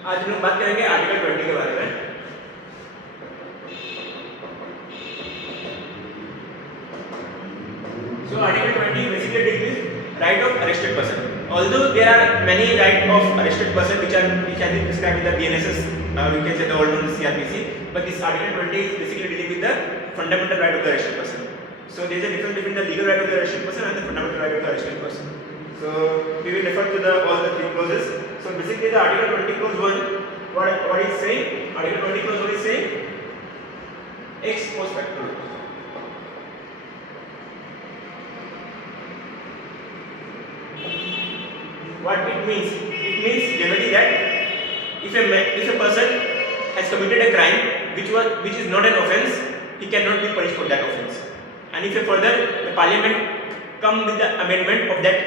आज हम लोग बात करेंगे आर्टिकल 20 के बारे में। So Article 20 basically deals with right of arrested person. Although there are many right of arrested person which have been prescribed in the BNSS, we can say the old one is CRPC, but this Article 20 is basically dealing with the fundamental right of the arrested person. So there is a difference between the legal right of the arrested person and the fundamental right of the arrested person. So we will refer to all the three clauses. So basically the Article 20 clause 1, what is saying? Article 20 clause 1 is saying ex post facto. What it means? It means generally that if a person has committed a crime which is not an offence, he cannot be punished for that offence. And if further the parliament come with the amendment of that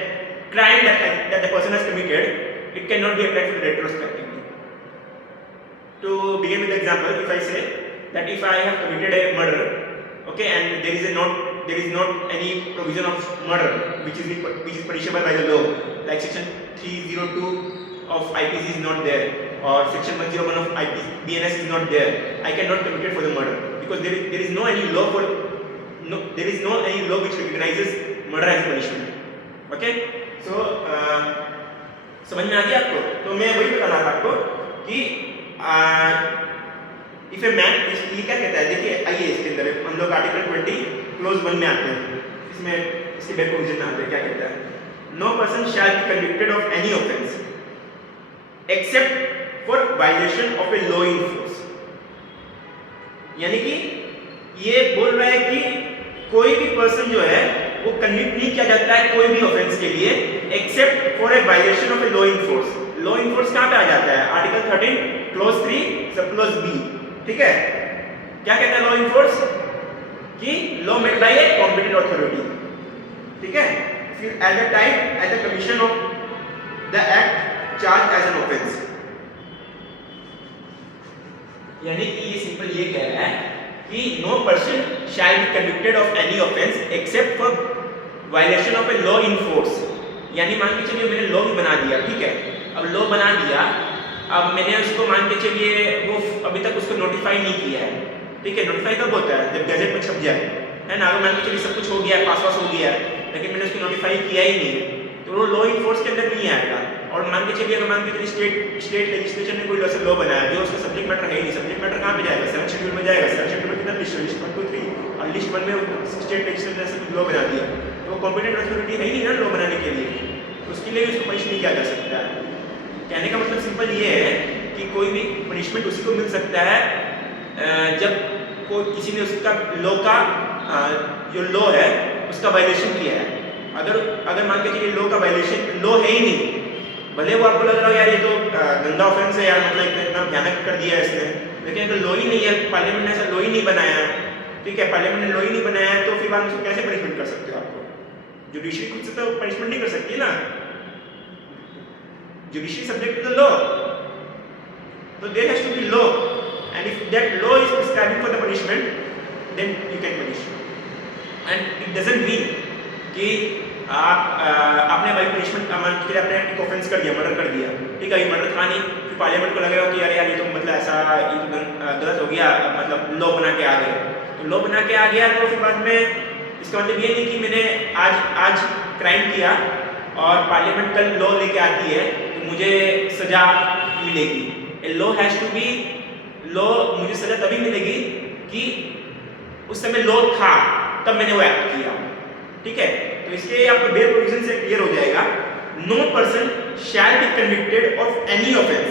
crime that the person has committed, it cannot be applied for retrospectively. To begin with the example, if I say that if I have committed a murder, okay, and there is not any provision of murder which is punishable by the law, like section 302 of IPC is not there, or section 101 of BNS is not there, I cannot commit it for the murder because there is no any law which recognizes murder as a punishment. Okay, so समझ में आ गया आपको? तो मैं वही बताना था आपको कि इफ ए मैन, ये क्या कहता है, देखिए आइए इसके अंदर हम लोग आर्टिकल 20 क्लोज 1 में आते हैं। इसमें इसके बैक प्रोविजन में आते हैं, क्या कहता है? No person shall be convicted of any offence except for violation of a law in force. यानी कि ये बोल रहा है कि कोई भी पर्सन जो है वो कन्विक्ट नहीं किया जाता है कोई भी ऑफेंस के लिए except for a violation of a law in force. Law in force कहां पे आ जाता है? आर्टिकल 13 क्लोज 3 सब क्लोज बी। ठीक है, क्या कहता है लॉ इन फोर्स? कि law made by a competent authority. ठीक है, फिर at the time at the commission of the act charge as an offence. यानी कि ये सिंपल ये कह रहा है कि no person shall be convicted of any offence except for violation of a law in force. यानी मान के चलिए मैंने लॉ भी बना दिया, ठीक है, अब लॉ बना दिया, अब मैंने उसको मान के चलिए वो अभी तक उसको नोटिफाई नहीं किया है। ठीक है, नोटिफाई कब होता है? जब गजट में छप जाए, है ना। अगर मान के चलिए सब कुछ हो गया है, पास हो गया है, लेकिन मैंने उसको नोटिफाई किया ही नहीं है, तो वो लॉ इन फोर्स के अंदर नहीं आएगा। और मान के चलिए, अगर मान के चलिए स्टेट लेजिस्लेचर ने कोई लॉ बनाया जो उसका सब्जेक्ट मैटर है ही नहीं, सब्जेक्ट मैटर कहाँ पे जाएगा? 7 शेड्यूल में जाएगा। 7 शेड्यूल में कितना लिस्ट 1 2 3, और लिस्ट 1 में स्टेट लेजिस्लेचर ने कुछ लॉ बना दिया, तो कॉम्पिटेंट अथॉरिटी है ही नहीं ना लॉ बनाने के लिए, तो उसके लिए उसको पनिश नहीं किया जा सकता है। कहने का मतलब सिंपल ये है कि कोई भी पनिशमेंट उसी को मिल सकता है जब कोई किसी ने उसका लॉ का जो लॉ है उसका वायलेशन किया है। अगर मान के चलिए लॉ का वायलेशन लॉ है ही नहीं, भले वो आपको लग रहा हो यार ये तो गंदा ऑफेंस है यार, मतलब इतना भयानक कर दिया है इसने, लेकिन अगर लॉ ही नहीं है, पार्लियामेंट ने ऐसा लॉ ही नहीं बनाया है, ठीक है, पार्लियामेंट ने लॉ ही नहीं बनाया है, तो फिर बाद में उसको कैसे पनिशमेंट कर सकते हो? आपको जुडिशरी खुद से तो पनिशमेंट नहीं कर सकती ना, judiciary subject to the law, so there has to be law, and if that law is prescribing for the punishment, then you can punish, and it doesn't mean कि आपने भाई पनिशमेंट मान के आपने एक ऑफेंस कर दिया, मर्डर कर दिया, ठीक है, ये मर्डर था नहीं, फिर पार्लियामेंट को लगेगा कि यार ये तो मतलब ऐसा ये तो गलत हो गया, मतलब लॉ बना के आ गया, तो लॉ बना के आ गया, तो फिर बाद में इसका मतलब ये नहीं कि मैंने आज क्राइम किया और पार्लियामेंट कल लॉ लेके आती है तो मुझे सजा मिलेगी। A law has to be law, मुझे सजा तभी मिलेगी कि उस समय लॉ था तब मैंने वो एक्ट किया। ठीक है, तो इसके आपको बेयर प्रोविजन से क्लियर हो जाएगा, no person shall be convicted of any offence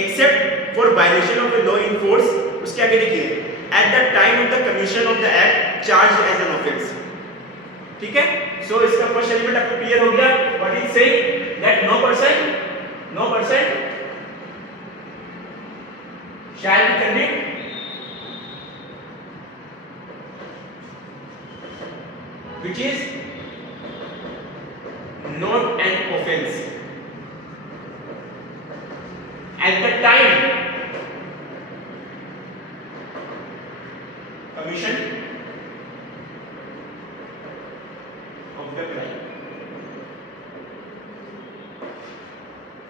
except for violation of the law in force. उसके आगे देखिए, at the time of the commission of the act charge as an offence. ठीक है, सो इसका first element आपको clear हो गया। What is saying that no person shall be convict which is not an offense at the time commission of the crime।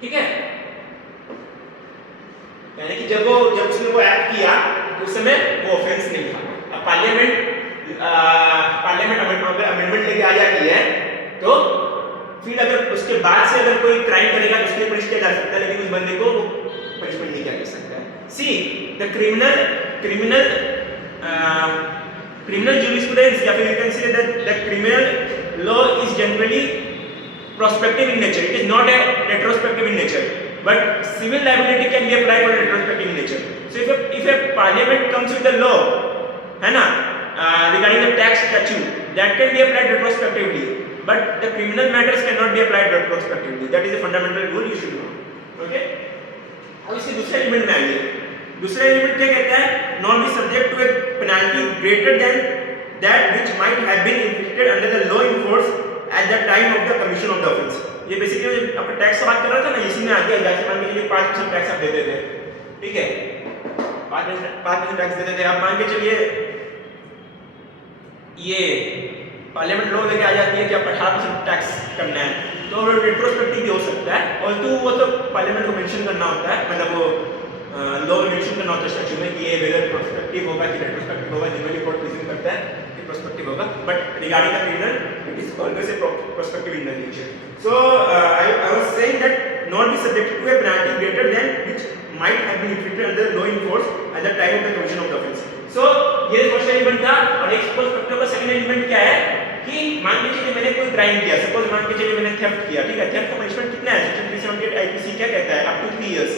ठीक है, यानी कि जब उसने वो एक्ट किया तो उस समय वो ऑफेंस नहीं था। अब पार्लियामेंट अमेंडमेंट लेके आ जाती है तो फिर अगर उसके बाद से अगर कोई क्राइम करेगा तो उसके पनिश किया जा सकता है, लेकिन उस बंदे को पनिशमेंट नहीं किया जा सकता है। सी द criminal jurisprudence या फिर you can say that the criminal law is generally prospective in nature. It is not a retrospective in nature, but civil liability can be applied for retrospective in nature. So if a parliament comes with a law, है ना, regarding the tax statute, that can be applied retrospectively, but the criminal matters cannot be applied retrospectively. That is a fundamental rule you should know. Okay? अब इसके दूसरे element में आइए। दूसरा element क्या कहता है? Not be subject to a penalty greater than that which might have been inflicted under the law in force at the time of the commission of the offence. ये बेसिकली आपका tax की बात कर रहा था ना, इसी में आ गया। जैसे मान के चलिए 5% टैक्स आप देते थे, ठीक है, 5% टैक्स देते थे। आप मान के चलिए ये पार्लियामेंट लॉ लेके आ जाती है कि आप 18% टैक्स करना है, तो रेट्रोस्पेक्टिव भी हो सकता है। और तो वो तो पार्लियामेंट को मेंशन करना होता है, मतलब वो लॉ में मेंशन करना होता है स्टैट्यूट में कि ये वेदर प्रोस्पेक्टिव होगा कि रेट्रोस्पेक्टिव होगा। जनरली कोर्ट प्रिज्यूम करता है कि प्रोस्पेक्टिव होगा, but regarding the criminal it is always a prospective in the nature. So I was saying that not be subject to a penalty greater than which might have been inflicted under law in force at the time of the commission of the offence. So ये first element था। और एक prospective का second element क्या है कि मान के चलिए मैंने कोई क्राइम किया, सपोज मान के चलिए मैंने थेफ्ट किया, ठीक है, थेफ्ट का पनिशमेंट कितना है? सेक्शन 378 आईपीसी क्या कहता है? अप टू 3 इयर्स,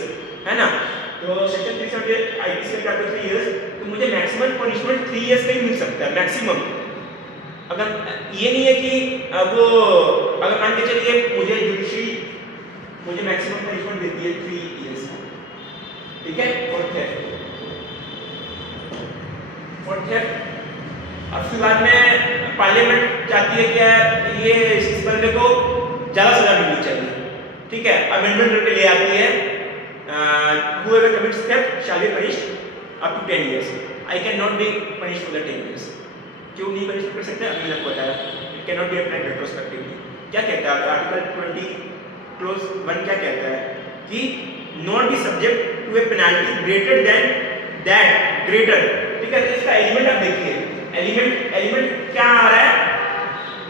है ना। तो सेक्शन 378 आईपीसी का अप टू 3 इयर्स, तो मुझे मैक्सिमम पनिशमेंट 3 इयर्स का ही मिल सकता है, मैक्सिमम। अगर ये नहीं है कि अब अगर मान के चलिए मुझे जुडिशरी मुझे मैक्सिमम पनिशमेंट देती है 3 इयर्स का, ठीक है, और थेफ्ट। अब उसके बाद में पार्लियामेंट चाहती है क्या, ये इस बंदे को ज्यादा सजा मिलनी चाहिए, ठीक है, अमेंडमेंट ले आती है, whoever commits theft shall be punished up to 10 years. I cannot be punished for the 10 years. क्यों नहीं पनिश कर सकते? अभी मैंने बताया, it cannot be applied retrospectively. क्या कहता है आर्टिकल 20 क्लोज 1 क्या कहता है कि not be subject to a penalty greater than that greater, ठीक है। तो इसका एलिमेंट आप देखिए, एलिमेंट क्या आ रहा है?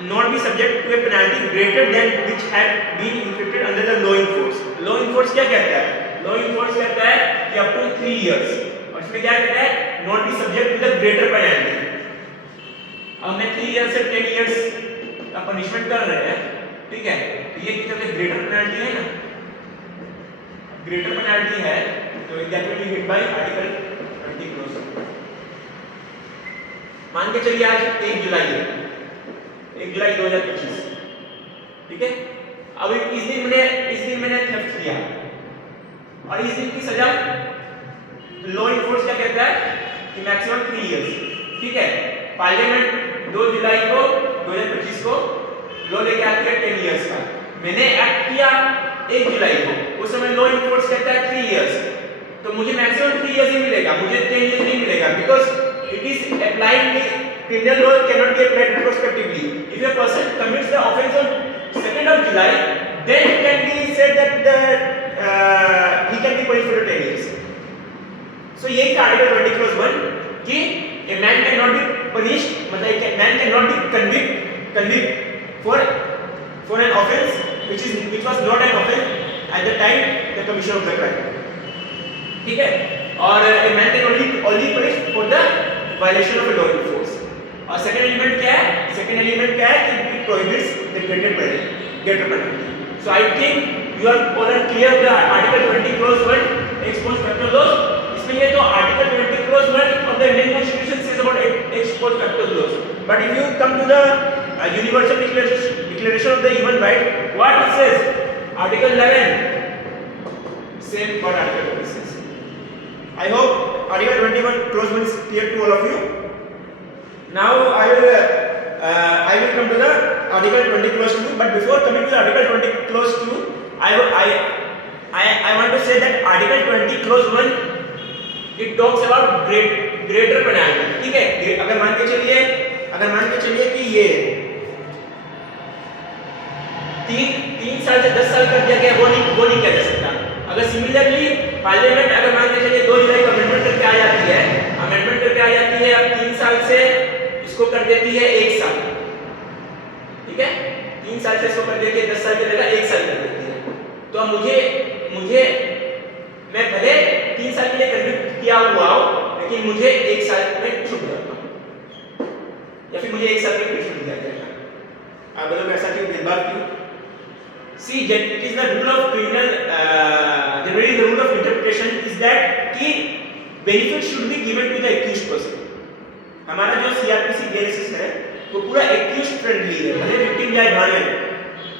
Not be subject to a penalty greater than which have been inflicted under the law in force. Law in force क्या कहता है? लॉ इन फोर्स कहता है कि अप टू 3 इयर्स, और इसमें क्या कहता है? Not be subject to the greater penalty. अब मैं 3 इयर्स से 10 इयर्स का पनिशमेंट कर रहे हैं, ठीक है, तो ये कितना ग्रेटर पेनल्टी है ना, ग्रेटर पेनल्टी है, तो that will be hit by article 20 close. मान के चलिए आज 1 जुलाई है, 1 जुलाई 2025, ठीक है। अब इस दिन मैंने थेफ्ट किया, और इस दिन की सजा लॉ इनफोर्स क्या कहता है कि मैक्सिमम 3 इयर्स, ठीक है। पार्लियामेंट 2 जुलाई को 2025 को लॉ लेके आती है 10 इयर्स का। मैंने एक्ट किया 1 जुलाई को, उस समय लॉ इनफोर्स कहता है 3 इयर्स, तो मुझे मैक्सिमम 3 इयर्स ही मिलेगा, मुझे 10 इयर्स नहीं मिलेगा, because it is applied the criminal law cannot be applied retrospectively. If a person commits the offense on 2nd of July, then it can be said that he can be punished for 10 years. So ये था article 20 clause 1 कि a man cannot be punished, मतलब a man cannot be convict for an offense which was not an offense at the time the commission of the crime, ठीक है। और a man can only punished for the violation of a law in force। और second element क्या है? Second element क्या है कि it prohibits the greater penalty। So I think you are all clear the article 20 clause 1 ex post facto laws। इसमें ये तो article 20 clause 1 of the Indian Constitution says about ex post facto laws, but if you come to the universal declaration of the human right, what it says? Article 11 same what article 20 says। I hope article 21 clause 1 is clear to all of you। Now I will come to the article 20 clause 2, but before coming to the article 20 clause 2, I want to say that article 20 clause 1 it talks about greater penalty, ठीक है। अगर मान के चलिए कि ये 3 साल से 10 साल कर दिया गया, वो नहीं किया जा सकता। अगर सिमिलरली पार्लियामेंट अगर मान के चलिए 2 जुलाई को अमेंडमेंट करके आ जाती है, अमेंडमेंट करके आ जाती है, अब 3 साल से इसको कर देती है 1 साल, ठीक है, 3 साल से इसको कर देती है 10 साल की जगह 1 साल कर देती है। तो अब मुझे मैं भले 3 साल के लिए कंडक्ट किया हुआ हो, लेकिन मुझे 1 साल में छूट जाता हूं, या फिर मुझे 1 साल में छूट दिया जाएगा। आप बताओ ऐसा क्यों, भेदभाव क्यों? See, it is the rule of criminal, generally the rule of interpretation is that कि benefit should be given to the accused person. हमारा जो CRPC BNSS है वो पूरा accused friendly है, भले victim जाए बाहर में,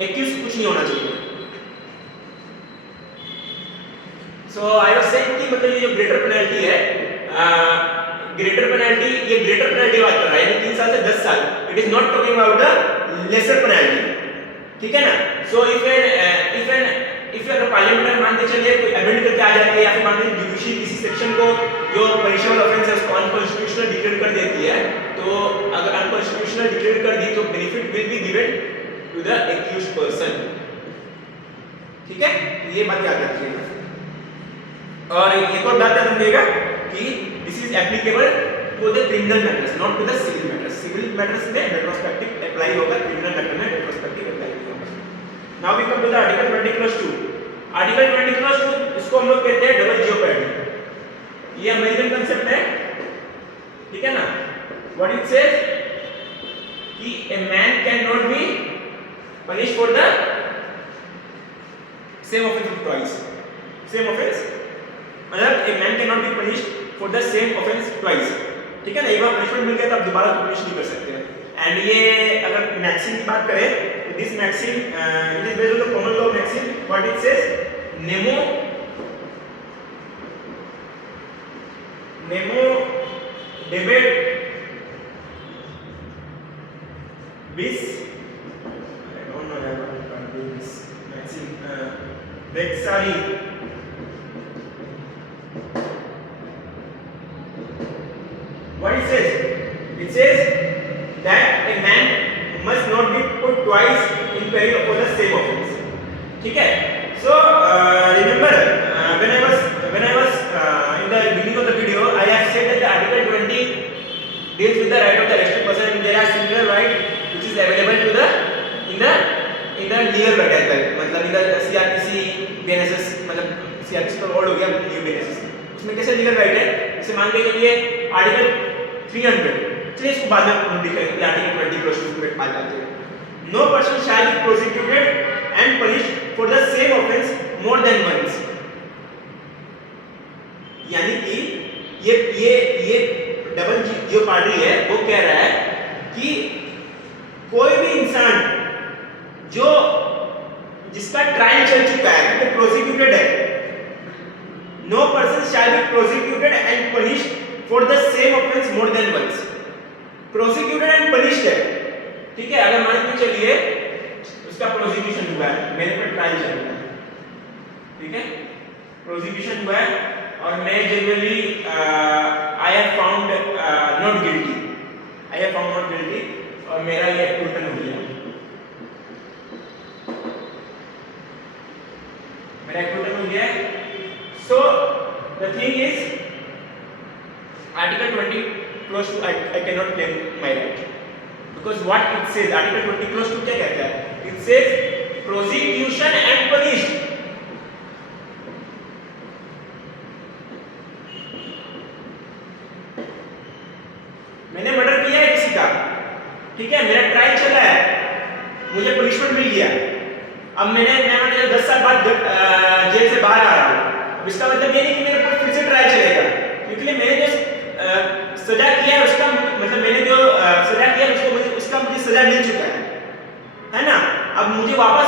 accused कुछ नहीं होना चाहिए। So I was saying कि मतलब ये जो greater penalty है, greater penalty, ये greater penalty बात कर रहा है, यानी 3 साल से 10 साल। It is not talking about the lesser penalty, ठीक है ना? So if अगर पार्लियामेंट मान के चलिए कोई अमेंड करके आ जाती है, या फिर मान लीजिए जुडिशरी किसी सेक्शन को जो पनिशेबल ऑफेंस है उसको अनकॉन्स्टिट्यूशनल डिक्लेयर कर देती है, तो अगर अनकॉन्स्टिट्यूशनल डिक्लेयर कर दी तो benefit will be given to the accused person, ठीक है, ये बात याद रखिएगा। और एक और बात याद रखिएगा कि this is applicable to the criminal matters, not to the civil matters. Civil matters में रेट्रोस्पेक्टिव अप्लाई होगा, क्रिमिनल मैटर में रेट्रोस्पेक्टिव अप्लाई होगा। Now we come to the article 20(2). Article 20(2) इसको हम लोग कहते हैं डबल जियोपर्डी। ये अमेरिकन कांसेप्ट है, ठीक है ना? व्हाट इट सेज कि a man cannot be punished for the same offense twice. Same offense मतलब a man cannot be punished for the same offense twice, ठीक है ना? एक बार पनिशमेंट मिल गया तो आप दोबारा पनिश नहीं कर सकते। एंड ये अगर मैक्सिम की बात करें तो this maxim it is based on the common law maxim. What it says, nemo debet bis, I don't know how to do this maxim vexari what it says that a man must not be put twice in peril for the same offense, ठीक है? So remember when I was in the beginning of the video I have said that the article 20 deals with the right of the arrested person, and there are similar right which is available to the in the legal right as well, मतलब in the CRPC BNSS, मतलब CRPC तो old हो गया new BNSS, उसमें कैसे legal right है? जैसे मान के चलिए आर्टिकल 300, चलिए इसको बाद में हम दिखाएंगे। आर्टिकल 20(2) पे बात आती है, no person shall be prosecuted and punished for the same offence more than once. यानी कि ये डबल जियोपर्डी है, वो कह रहा है कि कोई भी इंसान जिसका ट्रायल चल चुका है, वो प्रोसिक्यूटेड है, no person shall be prosecuted and punished for the same offence more than once. Prosecuted and punished है, ठीक है? अगर मान के चलिए उसका प्रोसिक्यूशन हुआ है, मेरे पे ट्रायल चल रहा है, ठीक है, प्रोसिक्यूशन हुआ है और मैं generally I have found not guilty और मेरा ये एक्विटल हो गया, मेरा एक्विटल हो गया। So the thing is article 20(2) I cannot claim my right because what it says, article 20(2) क्या कहता है? It says prosecution and punished, मैंने मर्डर किया है किसी का, ठीक है, मेरा ट्रायल चला है, मुझे पनिशमेंट मिल गया, अब मैं 10 साल बाद जेल से बाहर आ रहा हूँ, इसका मतलब ये नहीं कि मेरे ऊपर फिर से ट्रायल चलेगा, क्योंकि मैंने जो सजा किया है उसका मतलब मैंने जो सजा किया है उसका मुझे सजा मिल चुका है ना? अब मुझे वापस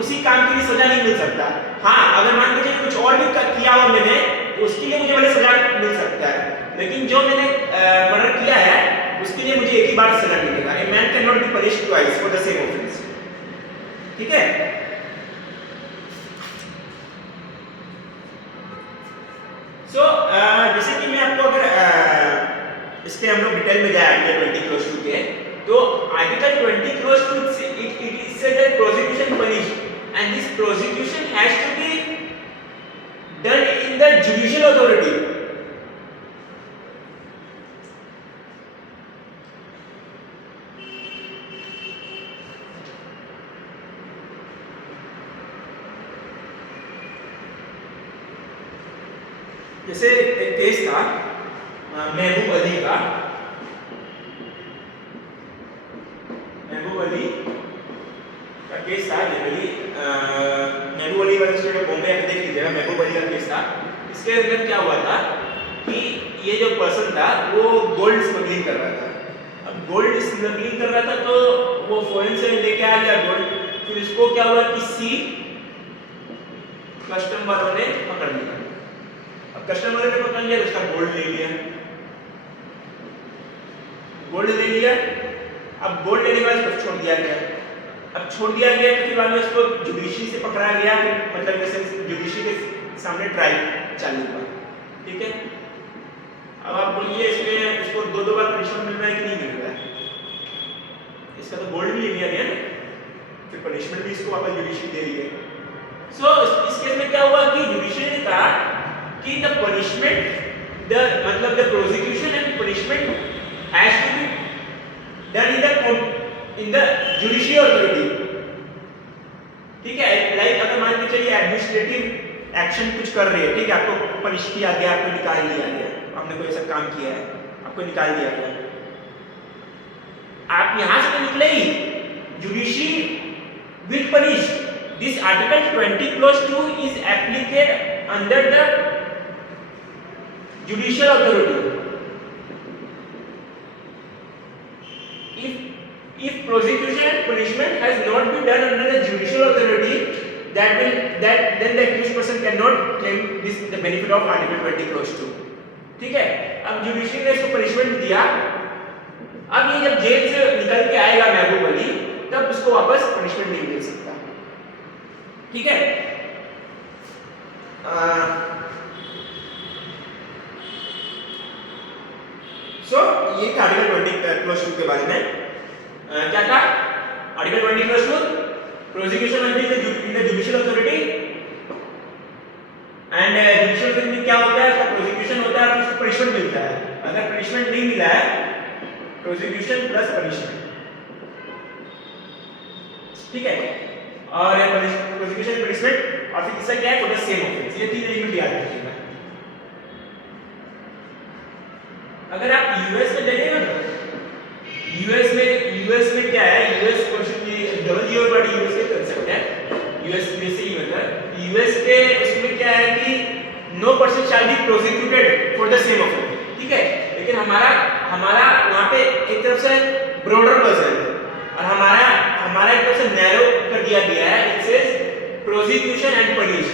उसी काम के लिए सजा नहीं मिल सकता। हाँ, अगर मान लीजिए कुछ और भी किया हो मैंने, तो उसके लिए मुझे भले सजा मिल सकता है, लेकिन जो मैंने मर्डर किया है उसके लिए मुझे एक ही बार सजा मिलेगा। A man can not be punished twice for the same offence, ठीक है? सो जैसे कि मैं आपको अगर इसके हम लोग डिटेल में जाए आर्टिकल 20(2) के, तो article 20(2) it says that prosecution punished and this prosecution has to be done in the judicial authority. जैसे एक केस था महबूब अली का, महबूब अली का केस था। महबूब अली वाले स्टेट ऑफ बॉम्बे देख लीजिएगा, महबूब अली का केस था। इसके अंदर क्या हुआ था कि ये जो पर्सन था वो गोल्ड स्मगलिंग कर रहा था। अब गोल्ड स्मगलिंग कर रहा था तो वो फॉरेन से लेके आ गया गोल्ड। फिर इसको क्या हुआ कि सी कस्टम वालों ने पकड़ लिया। अब कस्टम वालों ने पकड़ लिया तो उसका गोल्ड ले लिया, गोल्ड ले लिया। अब गोल्ड लेने के बाद उसको छोड़ दिया गया। अब छोड़ दिया गया तो फिर बाद में उसको जुडिशरी से पकड़ा गया, फिर मतलब जैसे जुडिशरी के सामने ट्रायल चालू हुआ। ठीक है, अब आप बोलिए इसमें इसको दो बार पनिशमेंट मिल रहा है कि नहीं मिल रहा है? इसका तो गोल्ड भी ले लिया गया ना, फिर पनिशमेंट भी इसको वापस जुडिशरी दे रही है। सो इस केस में क्या हुआ कि जुडिशरी ने कहा कि द पनिशमेंट मतलब the prosecution and punishment has to be done in the judicial authority. ठीक है, लाइक अगर मान के चलिए एडमिनिस्ट्रेटिव एक्शन कुछ कर रहे हैं, ठीक है, आपको पनिश किया गया, आपको निकाल दिया गया, आपने कोई ऐसा काम किया है, आपको निकाल दिया गया, आप यहां से तो निकले ही, judiciary will punish. This article 20 clause 2 is applied under the judicial authority. If prosecution and punishment has not been done under the judicial authority, then the accused person cannot claim the benefit of article 20 clause 2. ठीक है, अब judiciary ने इसको punishment दिया। अब ये जब jail से निकल के आएगा महबूब अली, तब उसको वापस पनिशमेंट नहीं मिल सकता। ठीक है, सो ये आर्टिकल 20 clause 2 के बारे में क्या था? Article 20 clause 2, prosecution in the judicial authority and judicial authority क्या होता है? उसका प्रोसिक्यूशन होता है और उसको पनिशमेंट मिलता है। अगर पनिशमेंट नहीं मिला है, प्रोसिक्यूशन प्लस पनिशमेंट, ठीक है, और प्रोसिक्यूशन पनिशमेंट और फिर किसका क्या है? For the same offence. ये तीन एलिमेंट याद रखिएगा। अगर आप यूएस में जाइएगा ना, यूएस में क्या है? यूएस WOPD यूएस के कांसेप्ट है, यूएसए मतलब यूएस के उसमें क्या है कि no person shall be prosecuted for the same offence. ठीक है, लेकिन हमारा वहां पे एक तरफ से ब्रॉडर वर्जन है और हमारा एक तरफ से नैरो कर दिया गया है। It says prosecution and punish.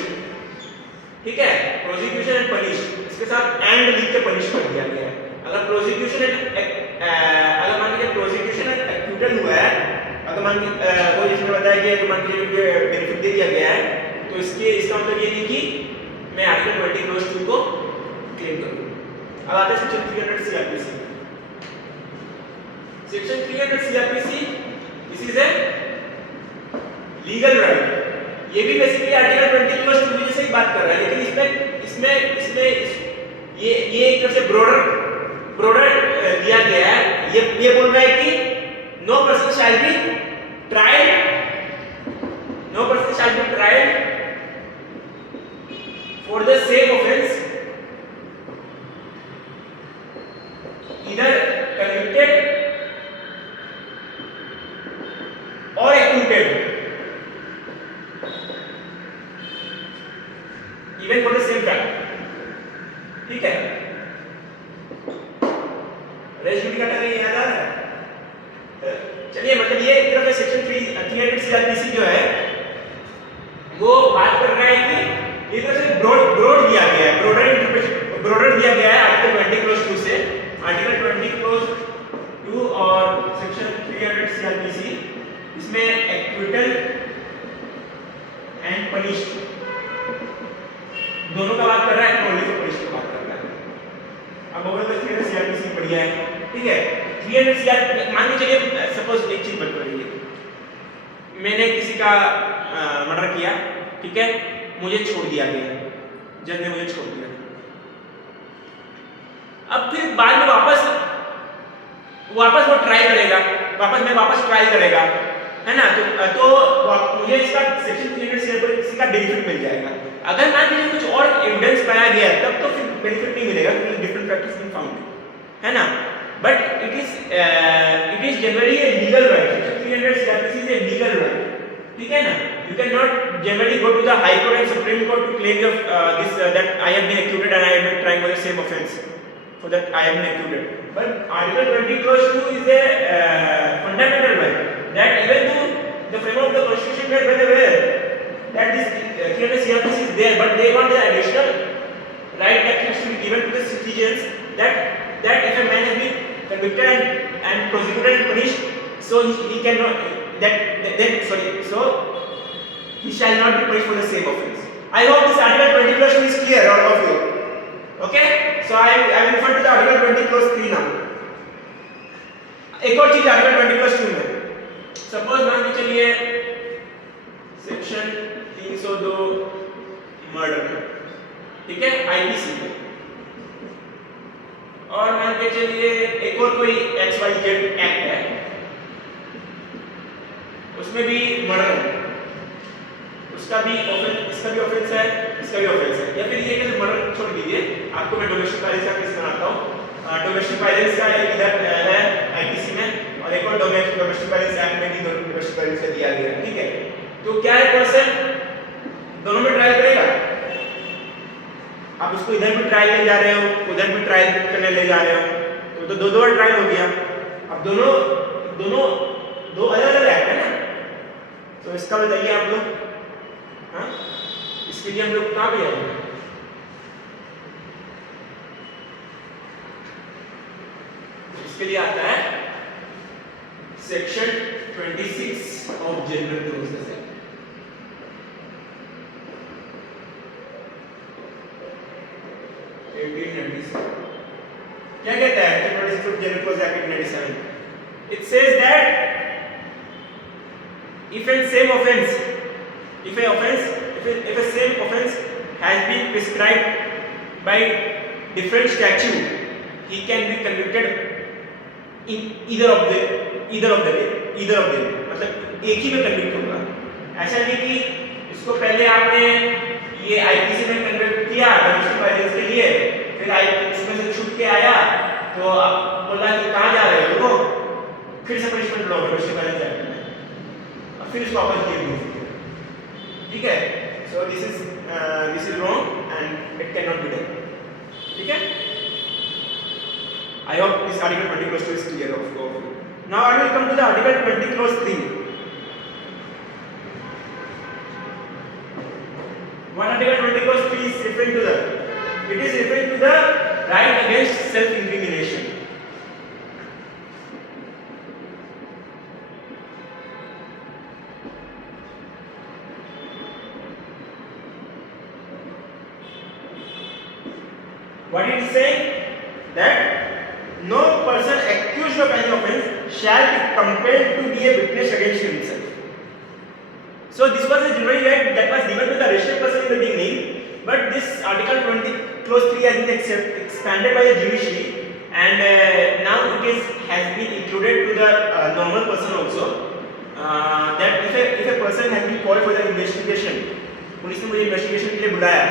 ठीक है, प्रोसिक्यूशन एंड पनिश, इसके साथ एंड लिख के पनिश कर दिया गया है। अगर प्रोसिक्यूशन अगर मान लीजिए प्रोसिक्यूशन एक्यूटल हुआ है, अगर मान लीजिए वो जिसने बताया कि मान लीजिए बेनिफिट दे दिया गया है, तो इसका मतलब ये नहीं कि मैं आर्टिकल 20 clause 2 को क्लेम करूं। अब आते हैं section 300 CrPC. Section 300 CrPC, this is a legal right. ये भी बेसिकली आर्टिकल 20 clause 2 जैसे ही बात कर रहा है, लेकिन इसमें ये एक तरफ से ब्रॉडर दिया गया है। ये बोल रहा है कि no person shall be tried for the same offence either convicted or acquitted even for the same fact। ठीक है, रेस्ट ड्यूटी का टर्म याद आ रहा है? चलिए, मतलब ये एक तरफ सेक्शन 300 सीआरपीसी जो है वो बात कर रहा है कि एक तरफ से ब्रॉड दिया गया है, ब्रॉडर दिया गया है आर्टिकल 20 clause 2 से। आर्टिकल 20 clause 2 और सेक्शन 300 सीआरपीसी, इसमें एक्विटल एंड पनिश्ड दोनों का बात कर रहा है, ओनली फॉर पनिश्ड का बात कर रहा है। अब अगर 300 सीआरपीसी बढ़िया है, ठीक है, 300 सीआरपीसी मान के चलिए, सपोज एक चीज बन रही है, मैंने किसी का मर्डर किया, ठीक है, मुझे छोड़ दिया गया, जज ने मुझे छोड़ दिया। अब फिर बाद में वापस वो ट्राई करेगा, वापस ट्राई करेगा, है ना। तो मुझे इसका सेक्शन 300 का बेनिफिट मिल जाएगा। अगर मान लीजिए कुछ और एविडेंस पाया गया तब तो फिर बेनिफिट नहीं मिलेगा, क्योंकि डिफरेंट प्रैक्टिस बीइंग फाउंड, है ना। But it is generally a legal right. Section 300 CRPC is a legal right, ठीक है ना। You can not generally go to the high court and supreme court to claim this that I have been acquitted and I have been trying for the same offence, for that I have been acquitted. But Article 20 Clause 2 is a fundamental right that even though the framework of the Constitution made very aware that this clearly CRPC is there, but they want the additional right that has to be given to the citizens that if a man has been convicted and prosecuted and punished, so he cannot so he shall not be punished for the same offense. I hope this Article 20 Clause 2 is clear all of you. Okay, so I will refer to the Article 20 Clause 3 now. एक और चीज Article 20 Clause 2 में, suppose मान के चलिए section 302 murder है, ठीक है, IPC में, और मान के चलिए एक और कोई XYZ एक्ट है, उसमें भी मर्डर है, उसका भी ऑफेंस, इसका भी ऑफेंस है, इसका भी ऑफेंस है। या फिर ये कि मर्डर छोड़ दीजिए, आपको मैं डोमेस्टिक वायलेंस का केस बनाता हूँ। डोमेस्टिक वायलेंस का एक इधर है IPC में, और एक और डोमेस्टिक वायलेंस एक्ट में भी डोमेस्टिक वायलेंस का दिया गया है, ठीक है। तो क्या है, पर्सन दोनों में ट्रायल करेगा। आप उसको इधर भी ट्रायल ले जा रहे हो, उधर भी ट्रायल करने ले जा रहे हो, तो दो बार ट्रायल हो गया। अब दोनों दो अलग-अलग एक्ट है ना, तो इसका बताइए आप लोग। हाँ, इसके लिए हम लोग कहाँ पे जाएंगे? इसके लिए आता है section 26 of general process act. क्या कहता है 26 of general process act 1997? It says that if a same offense if a same offense has been prescribed by different statute, he can be convicted in either of them, मतलब एक ही में convict होगा। ऐसा नहीं कि इसको पहले आपने ये IPC में कन्विक्ट किया डोमेस्टिक वायलेंस के लिए, फिर इसमें से छूट के आया तो आप बोला कि कहाँ जा रहे हो, फिर से पनिशमेंट लो डोमेस्टिक वायलेंस एक्ट में, और फिर इसको वापस जेल भेज दिया, ठीक है। So this is wrong and it cannot be done, ठीक है। I hope this Article 20 Clause 2 is clear of you. Now I will come to the Article 20 Clause 3. What Article 20 Clause 3 is referring to? It is referring to the right against self-incrimination. What it is saying? That no person accused of any offence shall be compelled to be a witness against himself. So this was a general right that was given to the arrested person in the beginning, but this Article 20 Clause 3 has been expanded by the judiciary, and now it has been included to the normal person also. That if a person has been called for the investigation, police ने मुझे investigation के लिए बुलाया,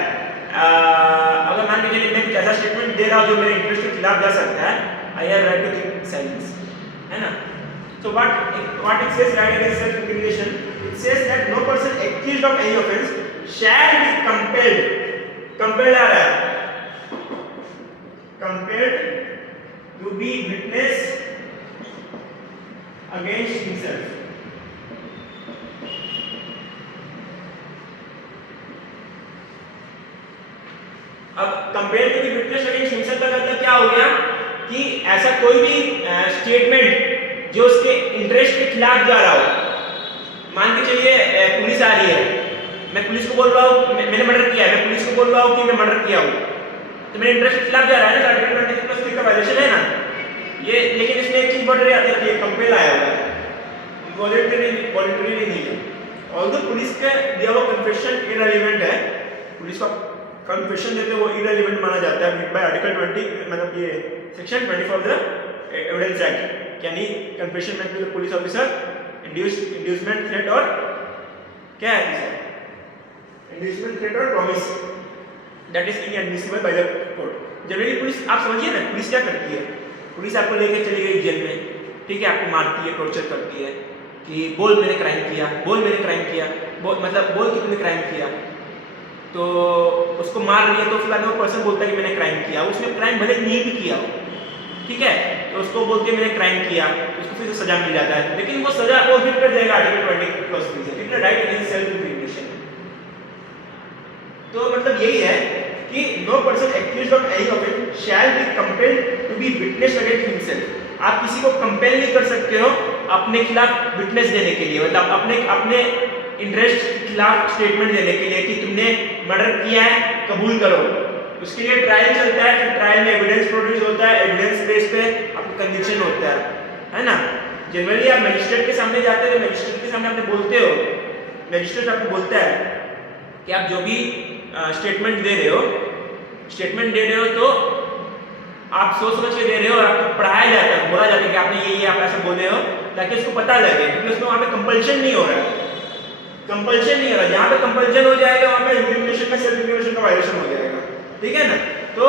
अगर मान लीजिए मैं कुछ ऐसा स्टेटमेंट दे रहा हूँ जो मेरे इंटरेस्ट के खिलाफ जा सकता है, I have right to keep silence, है ना। So what it says right against self-incrimination, it says that no person accused of any offence shall be compelled आ रहा है, compelled to be witness against himself. अब compare to the witness against himself का मतलब क्या हो गया कि ऐसा कोई भी स्टेटमेंट जो उसके इंटरेस्ट के खिलाफ जा रहा हो। मान के चलिए पुलिस आ रही है, मैं पुलिस को बोल रहा हूँ मैंने मर्डर किया है, मैं पुलिस को बोल रहा हूँ कि मैं मर्डर किया हूँ, तो मेरे इंटरेस्ट के खिलाफ जा रहा है ना, आर्टिकल 20 का वायलेशन है ना ये। लेकिन इसमें एक चीज बढ़ रही आती है, कंपेल आया हुआ है, वॉलंटरी नहीं है। ऑल्दो पुलिस का दिया हुआ कन्फेशन इररिलेवेंट है, पुलिस को कन्फेशन देते हैं वो इरेलीवेंट माना जाता है बाय आर्टिकल 20 मतलब ये section 24 of the evidence act, यानी confession made to the police officer inducement threat और क्या है इंड्यूसमेंट थ्रेट और promise that is inadmissible by the court. Generally police आप समझिए ना, पुलिस क्या करती है, पुलिस आपको लेके चली गई जेल में, ठीक है, आपको मारती है, टॉर्चर करती है कि बोल मैंने क्राइम किया, बोल मैंने क्राइम किया, बोल मतलब बोल कि तूने क्राइम किया, तो उसको मार रही है तो फिर बाद में वो पर्सन बोलता है कि मैंने क्राइम किया, उसने क्राइम भले नहीं भी किया हो, ठीक है, तो उसको बोलते हैं मैंने क्राइम किया, उसको फिर सजा मिल जाता है, लेकिन वो सजा वो हिट कर जाएगा आर्टिकल 20 से, ठीक है, राइट अगेंस्ट सेल्फ इंक्रिमिनेशन। तो मतलब यही है कि no person accused of any offence shall be compelled to be witness against himself. आप किसी को कंपेल नहीं कर सकते हो अपने खिलाफ विटनेस देने के लिए, मतलब अपने इंटरेस्ट के खिलाफ स्टेटमेंट देने के लिए कि तुमने मर्डर किया है कबूल करो। उसके लिए ट्रायल चलता है, फिर ट्रायल में एविडेंस प्रोड्यूस होता है, एविडेंस बेस पे आपका कन्विक्शन होता है ना। जनरली आप मजिस्ट्रेट के सामने जाते हो, मजिस्ट्रेट के सामने आप बोलते हो, मजिस्ट्रेट आपको बोलता है कि आप जो भी स्टेटमेंट दे रहे हो तो आप सोच समझ के दे रहे हो, आपको पढ़ाया जाता है, बोला जाता है कि आपने ये आप ऐसा बोले हो, ताकि उसको पता लगे, क्योंकि उसमें वहाँ पे कंपल्शन नहीं हो रहा है, कंपल्शन नहीं हो रहा। जहाँ पे कंपल्शन हो जाएगा वहाँ पे इंक्रिमिनेशन का सेल्फ इंक्रिमिनेशन का वायलेशन हो जाएगा, ठीक है ना। तो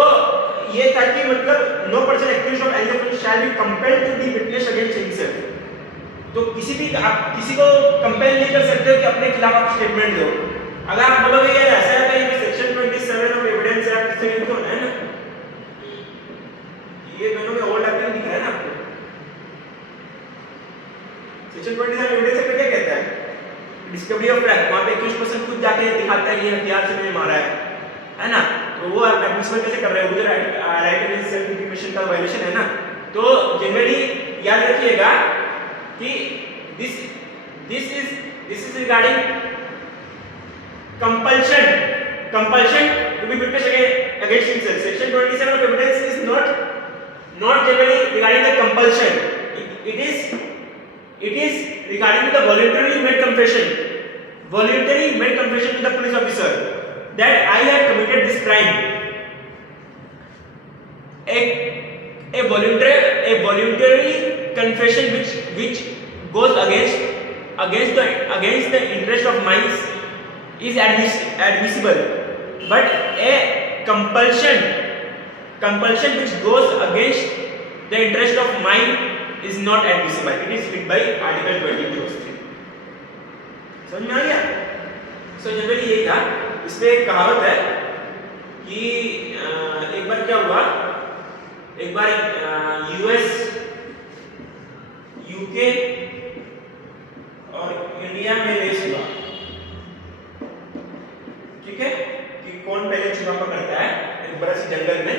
ये था कि मतलब no person accused of any offence shall be compelled to be witness against himself. तो आप किसी को कंपेल नहीं कर सकते हो कि अपने खिलाफ आप स्टेटमेंट दो। अगर आप बोलोगे यार ऐसा है कि सेक्शन 27 ऑफ एविडेंस एक्ट से तो है ना, ये दोनों में ओल्ड एक्ट दिख रहा है ना आपको। सेक्शन 27 एविडेंस एक्ट क्या कहता है, डिस्कवरी ऑफ फैक्ट, वहां पे एक्यूज्ड पर्सन खुद जाके दिखाता है ये हथियार से मैंने मारा है ना, तो वो आप एडमिशन कैसे कर रहे हो, उधर राइट अगेंस्ट सेल्फ इंक्रिमिनेशन का वायलेशन है ना। तो जनरली याद रखिएगा कि this is regarding compulsion to be witness against himself. Section 27 of evidence is not generally regarding the compulsion. It is regarding the voluntarily made confession to the police officer that I have committed this crime. A voluntary confession which goes against the interest of minds is admissible, but a compulsion which goes against the interest of mind is not admissible. It is hit by article 20 clause 3. समझ में आ गया। So generally यही था। इस पे एक कहावत है कि एक बार क्या हुआ, एक बार यूएस यूके और इंडिया में रेस हुआ, ठीक है, कि कौन पहले चूहा पकड़ता है। एक बड़ा से जंगल में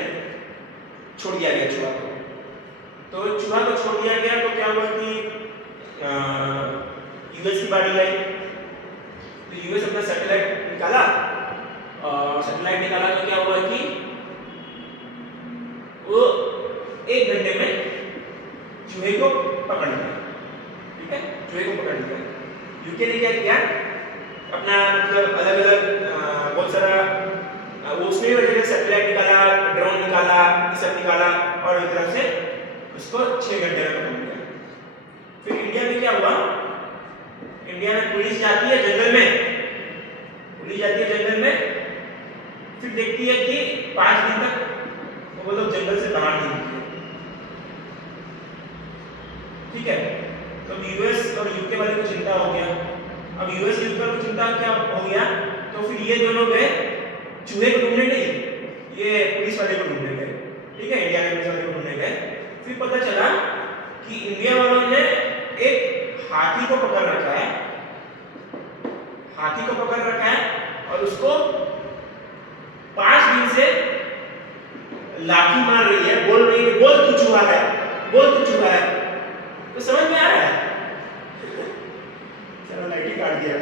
छोड़ दिया गया चूहा को, तो चूहा को छोड़ दिया गया तो क्या हुआ कि यूएस की बारी आई, तो यूएस अपना सैटेलाइट निकाला, और सैटेलाइट निकाला तो क्या हुआ कि वो 1 घंटे में चूहे को पकड़ लिया, ठीक है, चूहे को पकड़ लिया। यूके ने क्या किया, अपना मतलब अलग अलग बहुत सारा वो उसमें वजह सैटेलाइट निकाला, ड्रोन निकाला, ये सब निकाला, और एक तरफ से उसको 6 घंटे में पकड़ लिया। फिर इंडिया में क्या हुआ, इंडिया में पुलिस जाती है जंगल में, फिर देखती है कि 5 दिन तक वो लोग जंगल से बाहर नहीं निकले, ठीक है। तो यूएस और यूके वाले को चिंता हो गया। अब यूएस यूके को चिंता क्या हो गया, तो फिर ये दोनों गए चूहे को ढूंढने गए, ये पुलिस वाले को ढूंढने गए, ठीक है, इंडिया के पुलिस वाले को ढूंढने गए। फिर पता चला कि इंडिया वालों ने एक हाथी को पकड़ रखा है, और उसको 5 दिन से लाठी मार रही है, बोल रही है बोल तू चूहा है। तो समझ में आ रहा है, चलो लाठी काट दिया।